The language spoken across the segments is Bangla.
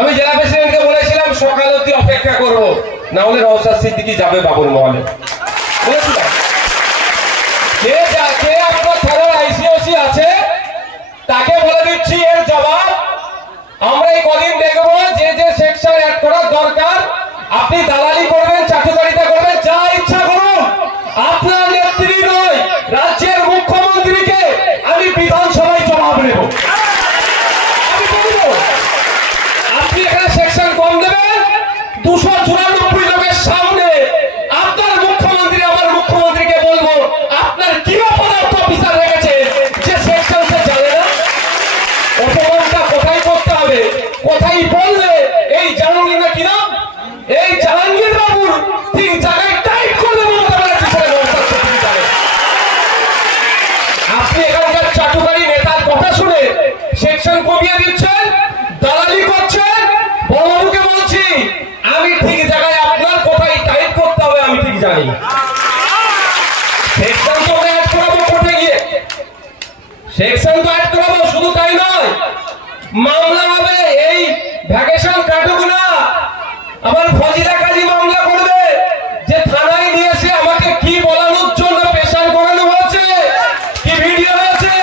আমি জেলা প্রেসিডেন্টকে বলেছিলাম সকাল অবধি অপেক্ষা করব, না হলে নওশাদ সিদ্দিকী যাবে বাবুর মহলে বলেছিলাম। কে আপনার থানার আইসিওসি আছে তাকে বলে দিচ্ছি এর জবাব আমরা এই কদিন দেখবো। যে যে সেকশন অ্যাড করার দরকার আপনি দালালি করবেন, চাটুকারিতা করবেন, যা ইচ্ছা করুন। আপনার নেত্রী নয় রাজ্যের মুখ্যমন্ত্রীকে আমি বিধানসভায় জবাব নেব। আপনি এখানে সেকশন কম দেবেন 294 লোকের সামনে আপনার মুখ্যমন্ত্রী আমার মুখ্যমন্ত্রীকে বলবো আপনার কি অপদার্থ অফিসার রেখেছে যে সেকশন সে জানে না। অপমানটা কোথায় করতে হবে, কোথায় বললে এই জাহাঙ্গীর না কিনা এই জাহাঙ্গীর বাবুর ঠিক জায়গায় টাইট করলে আপনি এখানকার চাটুকারী নেতার কথা শুনে সেকশন কমিয়ে দিচ্ছেন, দালালি করছেন। বড়বাবুকে বলছি আমি ঠিক জায়গায় আপনার কোথায় টাইট করতে হবে আমি ঠিক জানি। সেকশন তো অ্যাড করাবো কোর্টে গিয়ে, সেকশন তো অ্যাড করাবো, শুধু তাই নয় মামলা হবে। এই ভ্যাকেশন কাটুক না, আমার ফজিলা কাজী মামলা করবে যে থানায় নিয়ে এসে আমাকে কি বলানোর জন্য পেশার করানো হয়েছে, কি ভিডিও হয়েছে,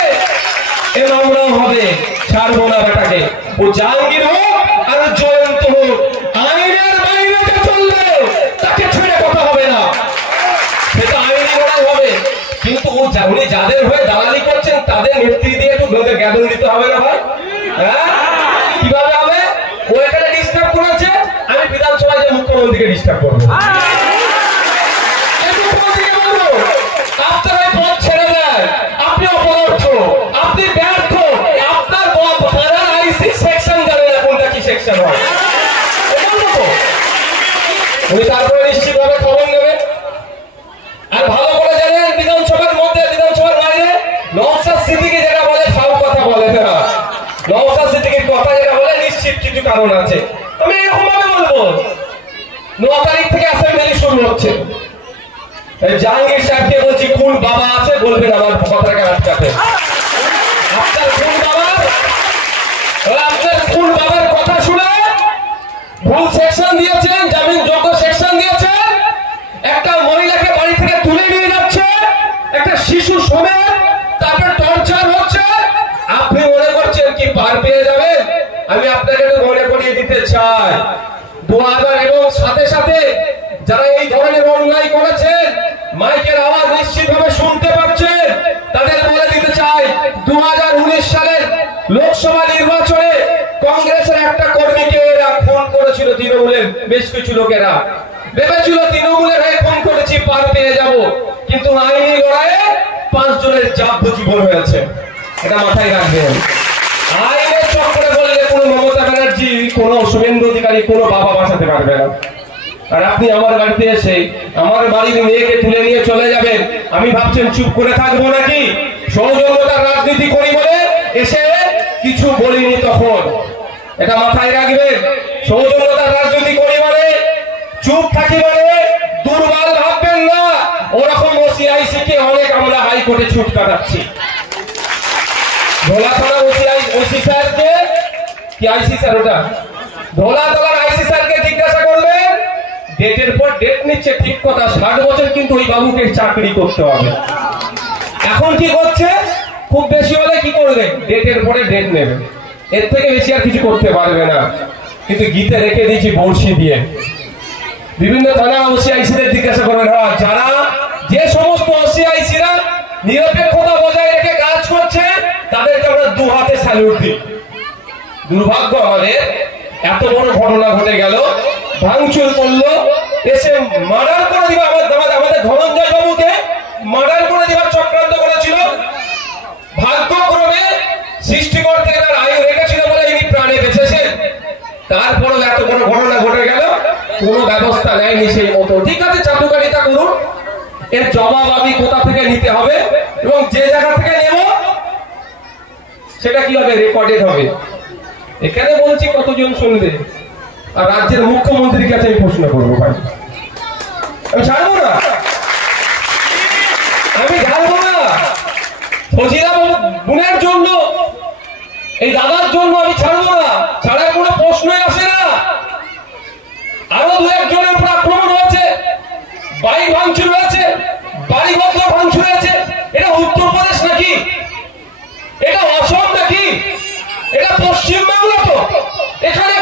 এ মামলাও হবে। ছাড়বো না বেটাকে, ও জাহাঙ্গীর হোক আর জয়ন্ত হোক, আইনের বাইরে চলবে তাকে ছেড়ে কথা হবে না, সেটা আইনি লড়াই হবে। কিন্তু উনি যাদের হয়ে দালালি করছেন তাদের নেত্রী দিয়ে একটু গ্যাদন দিতে হবে না ভাই? হ্যাঁ, কিভাবে হবে? ও এখানে ডিস্টার্ব করেছে, আমি বিধানসভায় যে মুখ্যমন্ত্রীকে ডিস্টার্ব করবো। আপনারা এই পথ ছেড়ে দেন, আপনি অপদার্থ, আপনি ব্যর্থ, আপনার থানার আইসি সেকশন জানেন না কোনটা কি সেকশন হয়। উনি তারপরে নিশ্চিতভাবে খবর নেবে। আর ভালো করে জানেন বিধানসভার মধ্যে বিধানসভার বাইরে নওশাদ সিদ্দিকী যেটা বলে সব কথা বলে না। নওশাদ সিদ্দিকীর কথা যেটা বলে নিশ্চিত কিছু কারণ আছে। আমি এরকম ভাবে বলবো 9 তারিখ থেকে অ্যাসেম্বলি শুরু হচ্ছে। জাহাঙ্গীর সাহেবকে বলছি কোন বাবা আছে বলবেন আমার কথাটাকে আটকাতে। আপনার কোন বাবার কথা শুনে ভুল সেকশন দিয়েছেন, জামিন যোগ্য সেকশন দিয়েছেন, একটা মহিলাকে বাড়ি থেকে তুলে নিয়ে যাচ্ছে, একটা শিশু সমেত তারপর টর্চার হচ্ছে। আপনি মনে করছেন কি পার পেয়ে যাবেন? আমি আপনাকে মনে করিয়ে দিতে চাই 2000 এবং সাথে সাথে যারা এই ধরনের অন্যায় করেছেন মাইকের আওয়াজ নিশ্চিতভাবে শুনতে পাচ্ছেন, তাদের বলে দিতে চাই 2019 সালের লোকসভা নির্বাচনে কংগ্রেসের একটা কর্মীকে এরা ফোন করেছিল, তৃণমূলের বেশ কিছু লোকেরা ভেবেছিল তৃণমূলের হয়ে ফোন করেছি পার পেয়ে যাব, কিন্তু আইনি লড়াইয়ে 5 জনের যাবজ্জীবন হয়েছে। এটা মাথায় রাখবেন। আইনের চক্করে বললে কোনো মমতা ব্যানার্জি, কোনো শুভেন্দু অধিকারী, কোনো বাবা বাঁচাতে পারবে না। আর আপনি আমার বাড়িতে এসে আমার বাড়ির মেয়েকে তুলে নিয়ে চলে যাবেন, আমি ভাবছেন চুপ করে থাকবো নাকি? সৌজন্যতার রাজনীতি করি বলে এসে কিছু বলিনি তখন, এটা মাথায় রাখবেন। সৌজন্যতার রাজনীতি করি মানে চুপ থাকি মানে দুর্বল ভাববেন না। ওরকম ওসিআইসি কে অনেক আমরা হাইকোর্টে ছুট কাটাচ্ছি। ধোলা থানার ওসি স্যারকে কি আইসি স্যার ওটা ধোলা থানার আইসি স্যারকে জিজ্ঞাসা করবেন, ডেটের পর ডেট নিচ্ছে ঠিক কথা, 60 বছর কিন্তু ওই বাবুকে চাকরি করতে হবে। এখন কি করছে? খুব বেশি হলে কি করবে? ডেটের পরে ডেট নেবে, এর থেকে বেশি আর কিছু করতে পারবে না। কিন্তু গীতে রেখে দিয়েছি বড়শি দিয়ে। বিভিন্ন থানা ওসিআইসিদের জিজ্ঞাসা করবেন, হ্যাঁ যারা যে সমস্ত ওসিআইসিরা নিরপেক্ষতা বজায় রেখে কাজ করছে তাদেরকে আমরা 2 হাতে স্যালুট দিই। দুর্ভাগ্য আমাদের, এত বড় ঘটনা ঘটে গেল, ভাঙচুর করলো, এসে মার্ডার করে দিবা আমাদের ধনঞ্জয় বাবুকে মার্ডার করে দিবার চক্রান্ত করেছিল। ভাগ্যক্রমে সৃষ্টিকর্তা এর আয়ু রেখেছিল বলে ইনি প্রাণে বেঁচেছেন। তারপরেও এত বড় ঘটনা ঘটে গেল, কোনো ব্যবস্থা নেয়নি সেই মতো। ঠিক আছে, চাটুকারিতা করুন, এর জবাব আমি কোথা থেকে নিতে হবে এবং যে জায়গা থেকে নেব সেটা কি হবে? রেকর্ডেড হবে। এখানে বলছি কতজন শুনবে? আর রাজ্যের মুখ্যমন্ত্রীর কাছে আমি প্রশ্ন করবো, ভাই আমি ছাড়বো না, আমি ছাড়বো না। ফজিলা বোনের জন্য, এই দাদার জন্য আমি ছাড়বো না, ছাড়ার কোনো প্রশ্নই আসে না। বাইক ভাঙচুর হয়েছে, বাড়িঘর ভাঙচুর হয়েছে। এটা উত্তরপ্রদেশ নাকি? এটা অসম নাকি? এটা পশ্চিমবাংলা তো? এখানে